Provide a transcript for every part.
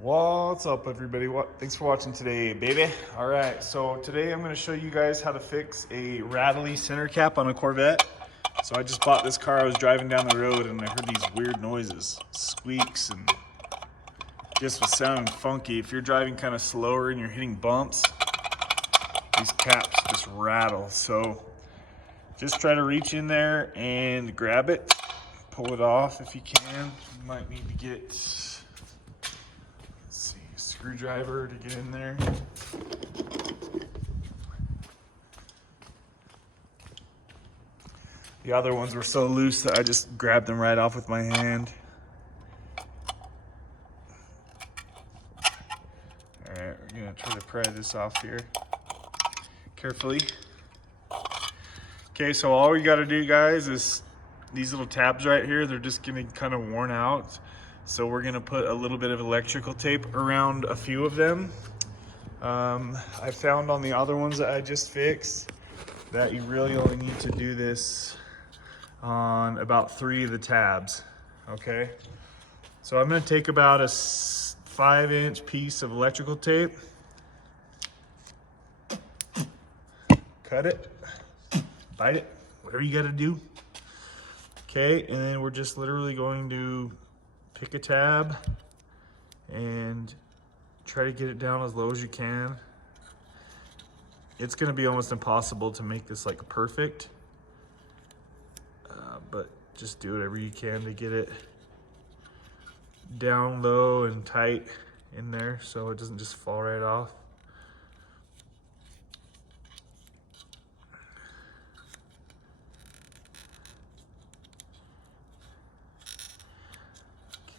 What's up, everybody? Thanks for watching today, baby. All right, so today I'm going to show you guys how to fix a rattly center cap on a Corvette. So I just bought this car. I was driving down the road and I heard these weird noises, squeaks, and just was sounding funky. If you're driving kind of slower and you're hitting bumps, these caps just rattle. So just try to reach in there and grab it, pull it off if you can. You might need to get screwdriver to get in there. The other ones were so loose that I just grabbed them right off with my hand. All right, we're gonna try to pry this off here carefully. Okay, so all we gotta do, guys, is these little tabs right here, they're just getting kind of worn out. So we're gonna put a little bit of electrical tape around a few of them. I found on the other ones that I just fixed that you really only need to do this on about 3 of the tabs, okay? So I'm gonna take about a 5-inch piece of electrical tape, cut it, bite it, whatever you gotta do. Okay, and then we're just literally going to pick a tab and try to get it down as low as you can. It's gonna be almost impossible to make this like perfect, but just do whatever you can to get it down low and tight in there so it doesn't just fall right off.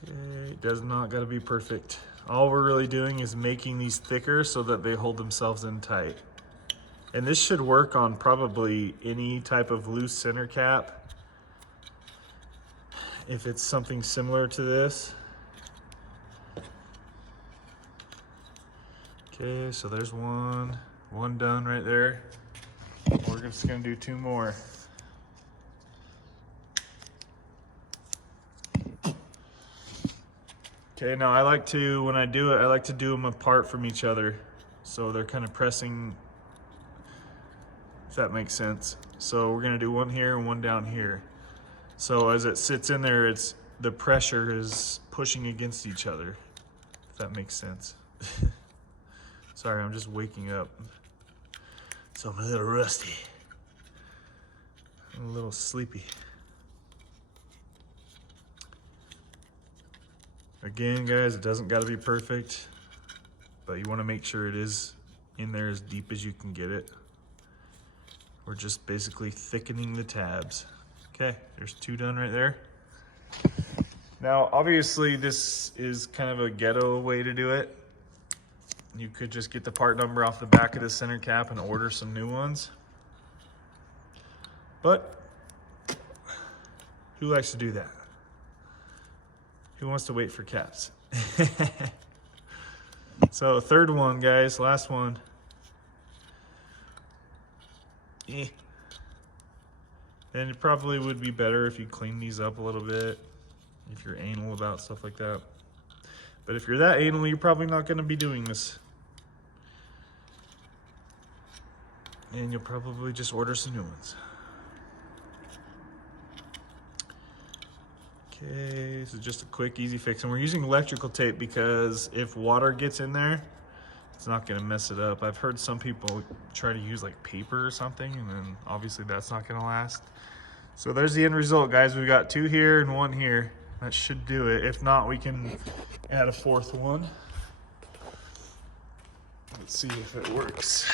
Okay, it does not gotta be perfect. All we're really doing is making these thicker so that they hold themselves in tight. And this should work on probably any type of loose center cap. If it's something similar to this. Okay, so there's one done right there. We're just gonna do 2 more. Okay, now I like to, when I do it, I like to do them apart from each other. So they're kind of pressing, if that makes sense. So we're gonna do one here and one down here. So as it sits in there, the pressure is pushing against each other, if that makes sense. Sorry, I'm just waking up. So I'm a little rusty. I'm a little sleepy. Again, guys, it doesn't gotta be perfect, but you wanna make sure it is in there as deep as you can get it. We're just basically thickening the tabs. Okay, there's 2 done right there. Now, obviously this is kind of a ghetto way to do it. You could just get the part number off the back of the center cap and order some new ones. But who likes to do that? Who wants to wait for caps? So 3rd one, guys, last one. And it probably would be better if you clean these up a little bit, if you're anal about stuff like that. But if you're that anal, you're probably not gonna be doing this. And you'll probably just order some new ones. Okay, so just a quick, easy fix. And we're using electrical tape because if water gets in there, it's not gonna mess it up. I've heard some people try to use like paper or something, and then obviously that's not gonna last. So there's the end result, guys. We've got 2 here and 1 here. That should do it. If not, we can add a 4th one. Let's see if it works.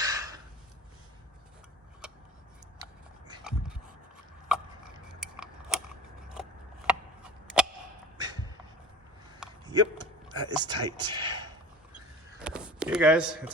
Yep, that is tight. Okay, guys, it's all